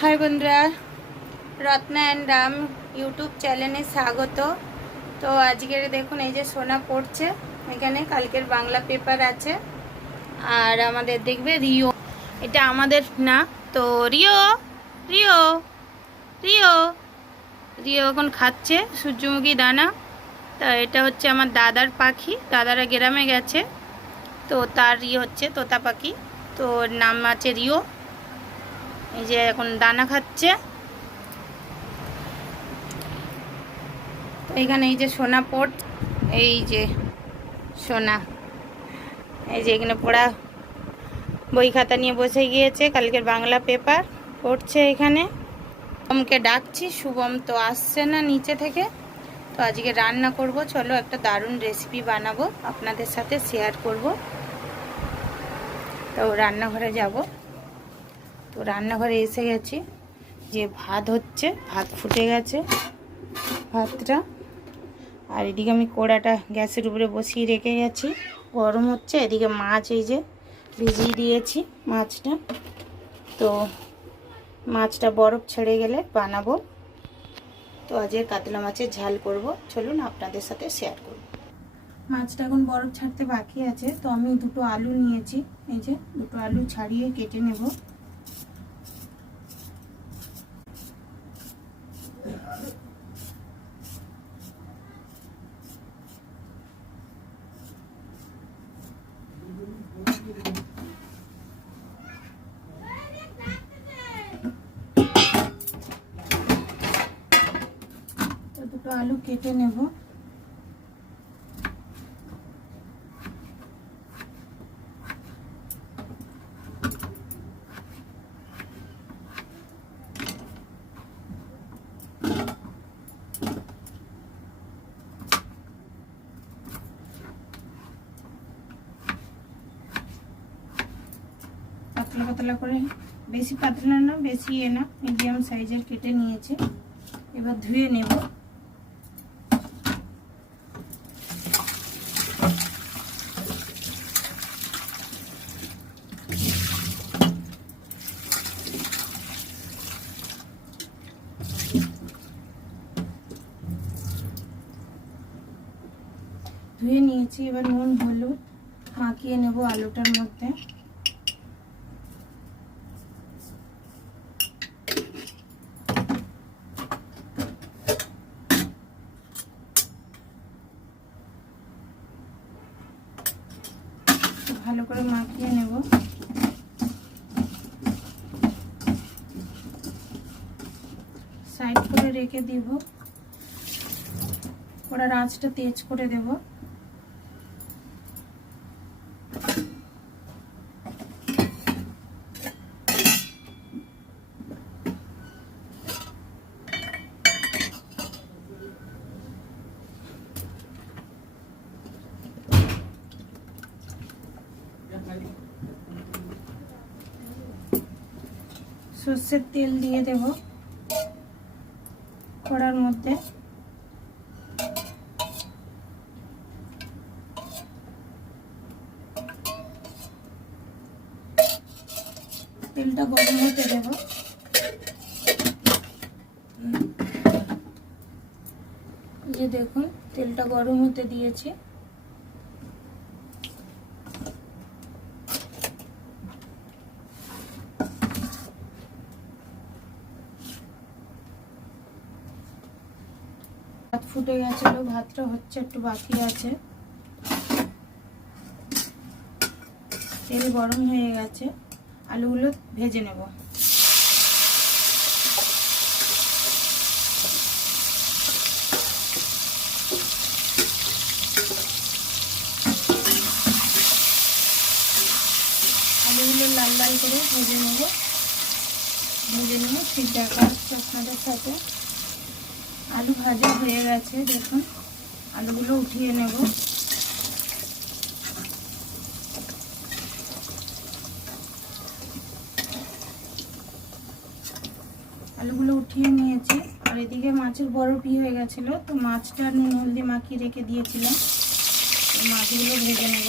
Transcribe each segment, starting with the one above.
High বন্ধুরা, Ratna and Ram YouTube চ্যানেলে স্বাগত। তো আজকের দেখুন এই যে সোনা পড়ছে এখানে, কালকের বাংলা পেপার আছে। আর আমাদের দেখবে রিও, এটা আমাদের না তো রিও রিও রিও রিও এখন খাচ্ছে সূর্যমুখী দানা। তা এটা হচ্ছে আমার দাদার পাখি, দাদারা গ্রামে গেছে তো তার হচ্ছে তোতা পাখি, তো নাম আছে রিও। এই যে এখন দানা খাচ্ছে। তো এখানে এই যে সোনা পড়, এই যে সোনা, এই যে এখানে পড়া বই খাতা নিয়ে বসে গিয়েছে, কালকের বাংলা পেপার পড়ছে এখানে। শুভমকে ডাকছি, শুভম তো আসছে না নিচে থেকে। তো আজকে রান্না করব, চলো একটা দারুণ রেসিপি বানাবো, আপনাদের সাথে শেয়ার করব। তো রান্নাঘরে যাব, তো রান্নাঘরে এসে গেছি, যে ভাত হচ্ছে, ভাত ফুটে গেছে ভাতটা। আর এদিকে আমি কড়াটা গ্যাসের উপরে বসিয়ে রেখে গেছি, গরম হচ্ছে। এদিকে মাছ এই যে ভিজিয়ে দিয়েছি মাছটা, তো মাছটা বরফ ছেড়ে গেলে বানাবো। তো আজকে কাতলা মাছের ঝাল করব, চলুন আপনাদের সাথে শেয়ার করব। মাছটা এখন বরফ ছাড়তে বাকি আছে, তো আমি দুটো আলু নিয়েছি, এই যে দুটো আলু ছাড়িয়ে কেটে নেব। দুটো আলু কেটে নেব। পাতলা পাতলা করে, বেশি পাতলা না বেশি না, মিডিয়াম সাইজের কেটে নিয়েছে। এবার ধুয়ে নেব। ধুয়ে নিয়েছি, এবার নুন হলুদ মাখিয়ে নেব আলুটার মধ্যে। ভালো করে মাখিয়ে নেব। সাইড করে রেখে দিব, কড়ার আঁচটা তেজ করে দেব। সর্ষের তেল দিয়ে দেব কড়ার মধ্যে। তেলটা গরম হতে দেব। যে দেখুন তেলটা গরম হতে দিয়েছি। ভাত ফুটে গেছিল, ভাতটা হচ্ছে, একটু বাকি আছে। তেল গরম হয়ে গেছে, আলুগুলো ভেজে নেব। আলুগুলো লাল লাল করে ভেজে নেব। ভেজে নিয়ে ঠিক দেখা হচ্ছে আপনাদের সাথে। আলু ভাজা হয়ে গেছে, দেখুন আলুগুলো উঠিয়ে নেব। আলুগুলো উঠিয়ে নিয়েছি। আর এদিকে মাছের বরফ হয়ে গেছিলো, তো মাছটা নুন হলদি মাখিয়ে রেখে দিয়েছিলাম, মাছগুলো ভেজে নেব।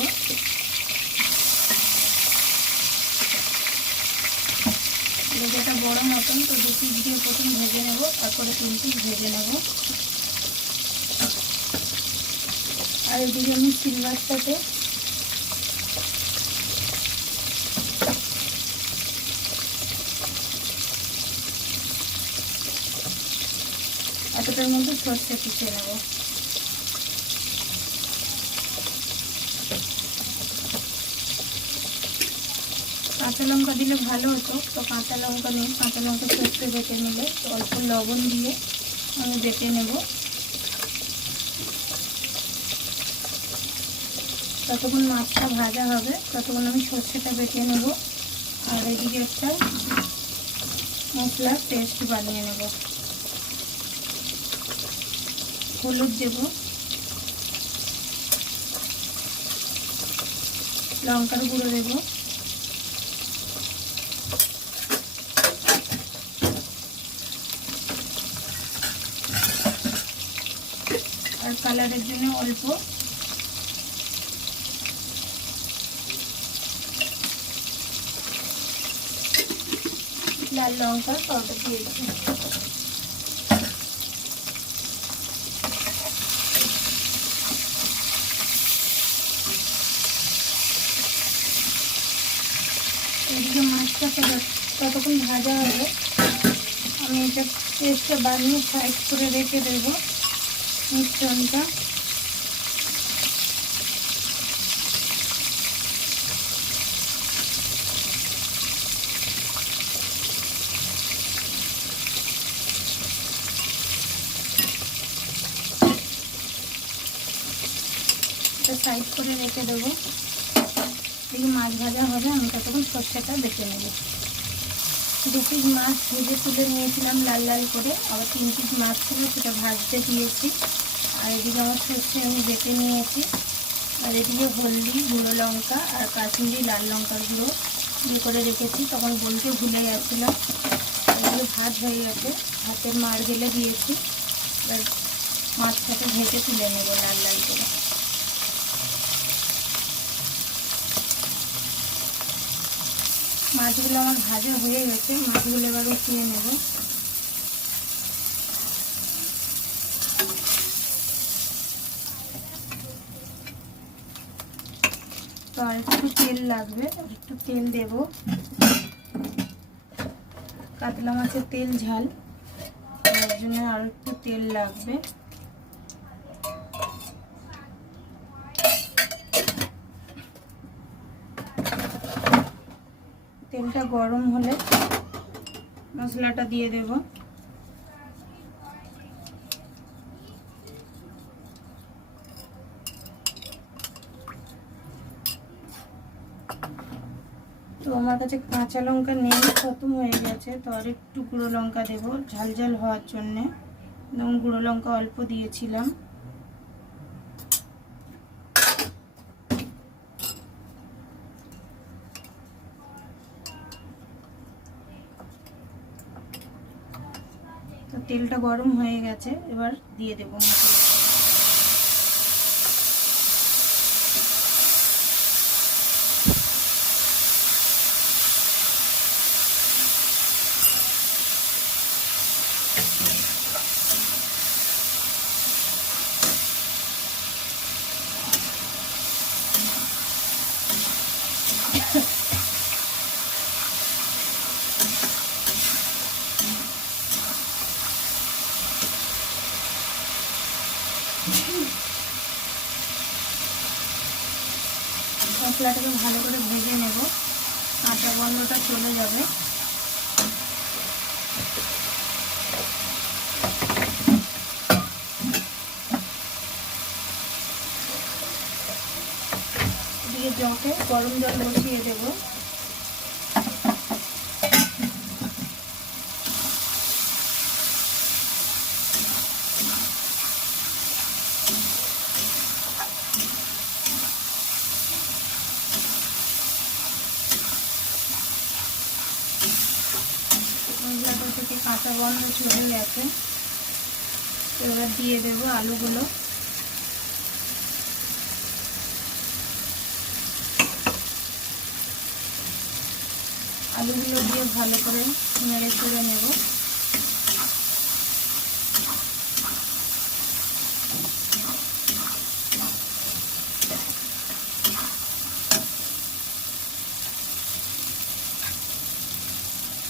লেজাটা বড় মতন, তো 2 পিস দিয়ে প্রথম ভেজে নেব, তারপরে 3 পিস ভেজে নেব। আর এদিকে আমি সিলভারটাতে এতটার মধ্যে সর্ষে পিষে নেব। কাঁচা লঙ্কা দিলে ভালো হতো, তো কাঁচা লঙ্কা নেই, কাঁচা লঙ্কা সর্ষে বেটে নেবে, তো অল্প লবণ দিয়ে আমি বেটে নেব। ততক্ষণ মাছটা ভাজা হবে ততক্ষণ আমি সর্ষেটা বেটে নেব। আর এদিকে একটা মশলার পেস্ট বানিয়ে নেব। হলুদ দেব, লঙ্কার গুঁড়ো দেব, আর কালারের জন্য অল্প লাল লঙ্কার পাউডার দিয়েছি। এদিকে মাছটা ততক্ষণ ভাজা হবে, আমি এটা পেস্টটা বানিয়ে সাইড করে রেখে দেব। মিশ্রণটা সাইড করে রেখে দেবো। এদিকে মাছ ভাজা হবে, আমি ততক্ষণ সর্ষেটা বেটে নেব। 2 পিস মাছ ভেজে তুলে নিয়েছিলাম লাল লাল করে, আবার 3 পিস মাছ ছিল সেটা ভাজতে দিয়েছি। আর এদিকে আমার সর্ষে আমি বেটে নিয়েছি। আর এদিকে হলদি, গুঁড়ো লঙ্কা আর কাশ্মীরি লাল লঙ্কার গুঁড়ো ইয়ে করে রেখেছি, তখন বলতে ভুলে গেছিলাম। এগুলো ভাত হয়ে গেছে, ভাতের মাড় গেলে দিয়েছি। এবার মাছটাকে ভেজে তুলে নেব লাল লাল করে। মাছগুলো আমার ভাজা হয়ে গেছে, মাছগুলো এবার উঠিয়ে নেব। তো আর একটু তেল লাগবে, একটু তেল দেব। কাতলা মাছের তেল ঝাল, তার জন্য আর একটু তেল লাগবে। তেলটা গরম হলে মশলাটা দিয়ে দেব। তো আমার কাছে কাঁচা লঙ্কা নেই, খতম হয়ে গেছে, তো আর একটু গুঁড়ো লঙ্কা দেব ঝাল ঝাল হওয়ার জন্যে। যেমন গুঁড়ো লঙ্কা অল্প দিয়েছিলাম। তো তেলটা গরম হয়ে গেছে, এবার দিয়ে দেবো মশলা। মশলাটাকে ভালো করে ভেজে নেব, কাঁচা গন্ধটা চলে যাবে। এদিকে জলে গরম জল বসিয়ে দেব। মশলাটা থেকে কাঁচা গন্ধ চলে গেছে, এবার দিয়ে দেবো আলুগুলো। আলুগুলো দিয়ে ভালো করে নেড়ে চেড়ে নেব।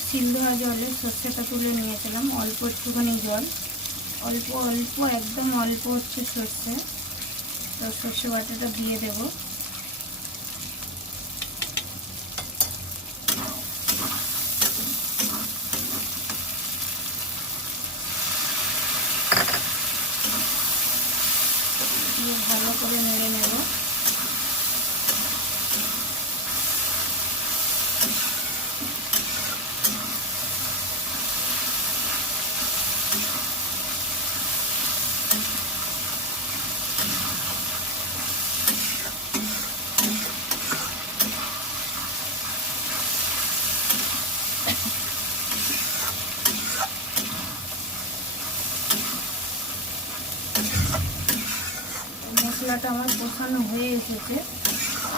সিদ্ধ হওয়া জলে সর্ষেটা তুলে নিয়েছিলাম, অল্প একটুখানি জল, অল্প অল্প একদম অল্প হচ্ছে সর্ষে। তো সর্ষে বাটাটা দিয়ে দেব। দিয়ে ভালো করে নেড়ে নেব। মশলাটা আমার কষানো হয়ে এসেছে,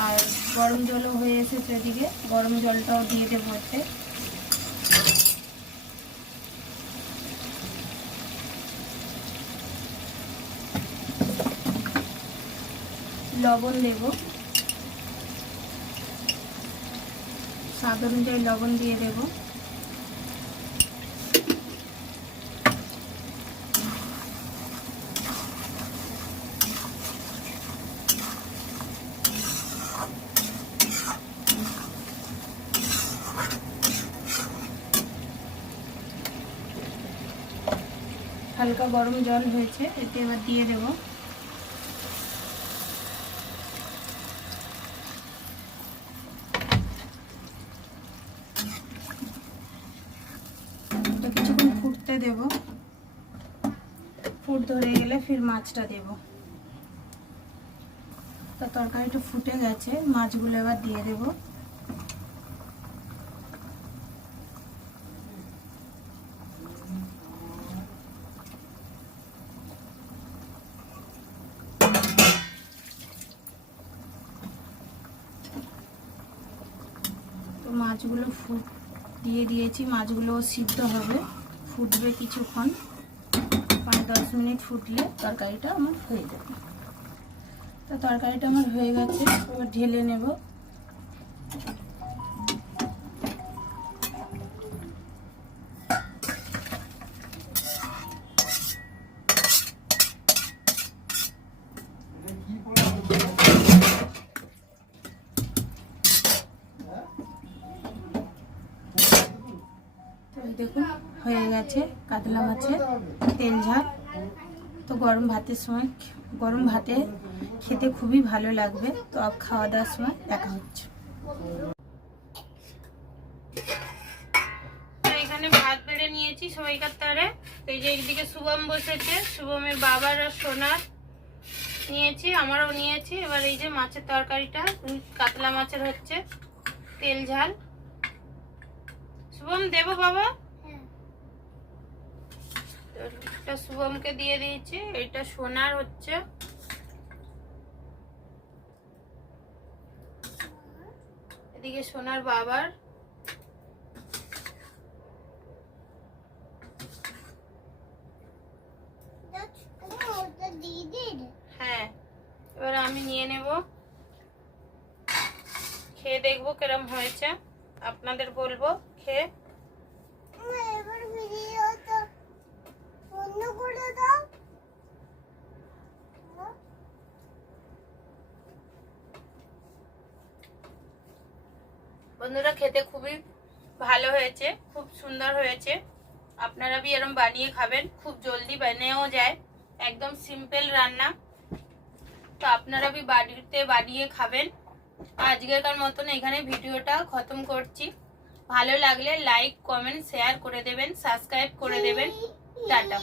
আর গরম জলও হয়ে এসেছে। এদিকে গরম জলটাও দিয়ে দেবো এতে। লবণ দেব, স্বাদ অনুযায়ী লবণ দিয়ে দেব। হালকা গরম জল হয়েছে, এতে এবার দিয়ে দেব। কিছুক্ষণ ফুটতে দেব, ফুট ধরে গেলে ফির মাছটা দেব। তো তরকারিটা ফুটে গেছে, মাছগুলো এবার দিয়ে দেব। তো মাছগুলো দিয়ে দিয়েছি, মাছগুলো সিদ্ধ হবে, ফুটবে কিছুক্ষণ, 5-10 মিনিট ফুটলে তরকারিটা আমার হয়ে যাবে। তো তরকারিটা আমার হয়ে গেছে, এবার ঢেলে নেব। দেখুন হয়ে গেছে কাতলা মাছের তেল ঝাল। তো গরম ভাতের সময়, গরম ভাতে খেতে খুবই ভালো লাগবে। তো খাওয়া দাওয়ার সময় দেখা হচ্ছে। এখানে ভাত বেড়ে নিয়েছি সবাইকার তারে। এই যে একদিকে শুভম বসেছে, শুভমের বাবার আর সোনার নিয়েছি, আমারও নিয়েছি। এবার এই যে মাছের তরকারিটা, কাতলা মাছের হচ্ছে তেল ঝাল। শুভম দেবো বাবা? এটা শুভমকে দিয়ে দিয়েছি, এটা সোনার হচ্ছে। এদিকে সোনার বাবার। হ্যাঁ, এবার আমি নিয়ে নেব, খেয়ে দেখবো কিরম হয়েছে, আপনাদের বলবো খেয়ে। বন্ধুরা খেতে খুবই ভালো হয়েছে, খুব সুন্দর হয়েছে। আপনারা भी এরকম বানিয়ে খাবেন, খুব জলদি বানিয়েও যায়, একদম সিম্পল রান্না। তো আপনারা भी বাড়িতে বানিয়ে খাবেন। আজকের মতন এখানে ভিডিওটা খতম করছি। ভালো লাগলে লাইক কমেন্ট শেয়ার করে দেবেন, সাবস্ক্রাইব করে দেবেন। টাটা।